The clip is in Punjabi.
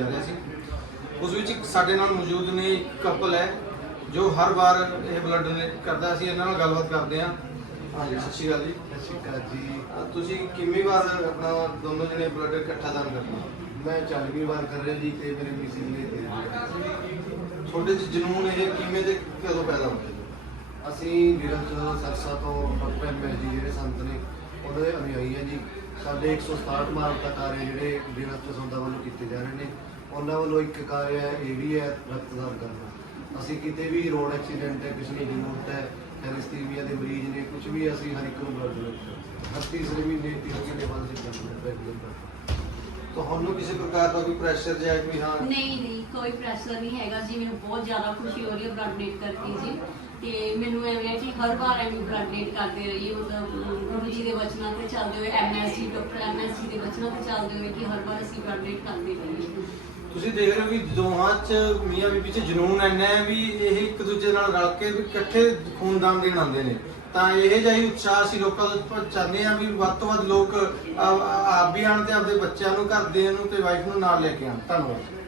ਜਾ ਰਿਹਾ ਸੀ। ਉਸ ਵਿੱਚ ਇੱਕ ਸਾਡੇ ਨਾਲ ਮੌਜੂਦ ਨੇ ਇੱਕ ਕਪਲ ਹੈ ਜੋ ਹਰ ਵਾਰ ਇਹ ਬਲੱਡ ਡੋਨੇਟ ਕਰਦਾ ਸੀ। ਇਹਨਾਂ ਨਾਲ ਗੱਲਬਾਤ ਕਰਦੇ ਹਾਂ। ਹਾਂਜੀ ਸਤਿ ਸ਼੍ਰੀ ਅਕਾਲ ਜੀ। ਸਤਿ ਸ਼੍ਰੀ ਅਕਾਲ ਜੀ। ਅਹ ਤੁਸੀਂ ਕਿੰਨੀ ਵਾਰ ਆਪਣਾ ਦੋਨੋਂ ਜਣੇ ਬਲੱਡ ਇਕੱਠਾ ਦਾਨ ਕਰਦੇ ਹੋ ਮੈਂ 40ਵੀਂ ਵਾਰ ਕਰ ਰਿਹਾ ਜੀ ਤੇ ਮੇਰੇ ਮਿਸਿਸ ਨੇ ਦੇ ਤੁਹਾਡੇ ਚ ਜਨੂਨ ਇਹ ਕਿਵੇਂ ਤੇ ਕਦੋਂ ਪੈਦਾ ਹੋਇਆ? ਅਸੀਂ ਨਿਰੰਜ ਸਰਸਾ ਤੋਂ ਡਾਕਟਰ ਜੀ ਜਿਹੜੇ ਸੰਤ ਨੇ ਉਹਨਾਂ ਦੇ ਅਨੁਯਾਈ ਹੈ ਜੀ। ਸਾਡੇ 167 ਮਾਰਕ ਦਾ ਕਾਰਜ ਜਿਹੜੇ ਨਿਰੰਜ ਸੰਦਾ ਵੱਲੋਂ ਕੀਤੇ ਜਾ ਰਹੇ ਨੇ। ਉਹਨਾਂ ਵੱਲੋਂ ਇੱਕ ਕਾਰਜ ਹੈ ਇਹ ਵੀ ਹੈ ਰਕਤਦਾਨ ਕਰਨਾ ਅਸੀਂ ਕਿਤੇ ਵੀ ਰੋਡ ਐਕਸੀਡੈਂਟ ਹੈ, ਕਿਸੇ ਨੂੰ ਜ਼ਰੂਰਤ ਹੈ ਐਨਸਥੀਸੀਆ ਦੇ ਮਰੀਜ਼ ਨੇ ਕੁਝ ਵੀ ਅਸੀਂ ਹਰ ਇੱਕ ਨੂੰ ਬਲੱਡ ਡੋਨੇਟ ਹਾਂ। ਹਰ ਤੀਸਰੇ ਮਹੀਨੇ ਤਿੰਨ ਮਹੀਨੇ ਬਾਅਦ ਅਸੀਂ ਬਲੱਡ ਡੋਨੇਟ ਹਾਂ ਤੁਹਾਨੂੰ ਕਿਸੇ ਪ੍ਰਕਾਰ ਦਾ ਕੋਈ ਪ੍ਰੈਸ਼ਰ ਜਾਂ ਕੋਈ ਹਾਂ? ਨਹੀਂ ਨਹੀਂ ਕੋਈ ਪ੍ਰੈਸ਼ਰ ਨਹੀਂ ਹੈਗਾ ਜੀ ਮੈਨੂੰ ਬਹੁਤ ਜ਼ਿਆਦਾ ਖੁਸ਼ੀ ਹੋ ਰਹੀ ਹੈ ਬਲੱਡ ਡੋਨੇਟ ਕਰਕੇ ਜੀ। ਤੇ ਮੈਨੂੰ ਐਵੇਂ ਹੈ ਕਿ ਹਰ ਵਾਰ ਐਵੇਂ ਬਲੱਡ ਡੋਨੇਟ ਕਰਦੇ ਰਹੀਏ ਮਤਲਬ ਗੁਰੂ ਜੀ ਦੇ ਵਚਨਾਂ ਤੇ ਚੱਲਦੇ ਹੋਏ ਐਮਐਸਸੀ ਡਾਕਟਰ ਐਮਐਸਸੀ ਦੇ ਵਚਨਾਂ ਤੇ ਚੱਲਦੇ ਹੋਏ ਕਿ ਹਰ ਵਾਰ ਅਸੀਂ ਬਲੱਡ ਡੋਨੇਟ ਕਰਦੇ ਰਹੀਏ। ਤੁਸੀਂ ਦੇਖ ਰਹੇ ਹੋ ਵੀ ਦੋਹਾਂ ਚ ਮੀਆਂ ਬੀਬੀ ਚ ਜਨੂਨ ਇੰਨਾ ਹੈ ਵੀ ਇਹ ਇੱਕ ਦੂਜੇ ਨਾਲ ਰਲ ਕੇ ਵੀ ਇਕੱਠੇ ਖੂਨਦਾਨ ਦੇਣ ਆਉਂਦੇ ਨੇ। ਤਾਂ ਇਹ ਜਿਹੀ ਉਤਸ਼ਾਹ ਅਸੀਂ ਲੋਕਾਂ ਤੋਂ ਚਾਹੁੰਦੇ ਆ ਵੀ ਵੱਧ ਤੋਂ ਵੱਧ ਲੋਕ ਆਪ ਵੀ ਆਣ ਤੇ ਆਪਦੇ ਬੱਚਿਆਂ ਨੂੰ ਘਰ ਦੇ ਨੂੰ ਤੇ ਵਾਈਫ ਨੂੰ ਨਾਲ ਲੈ ਕੇ ਆਣ ਧੰਨਵਾਦ।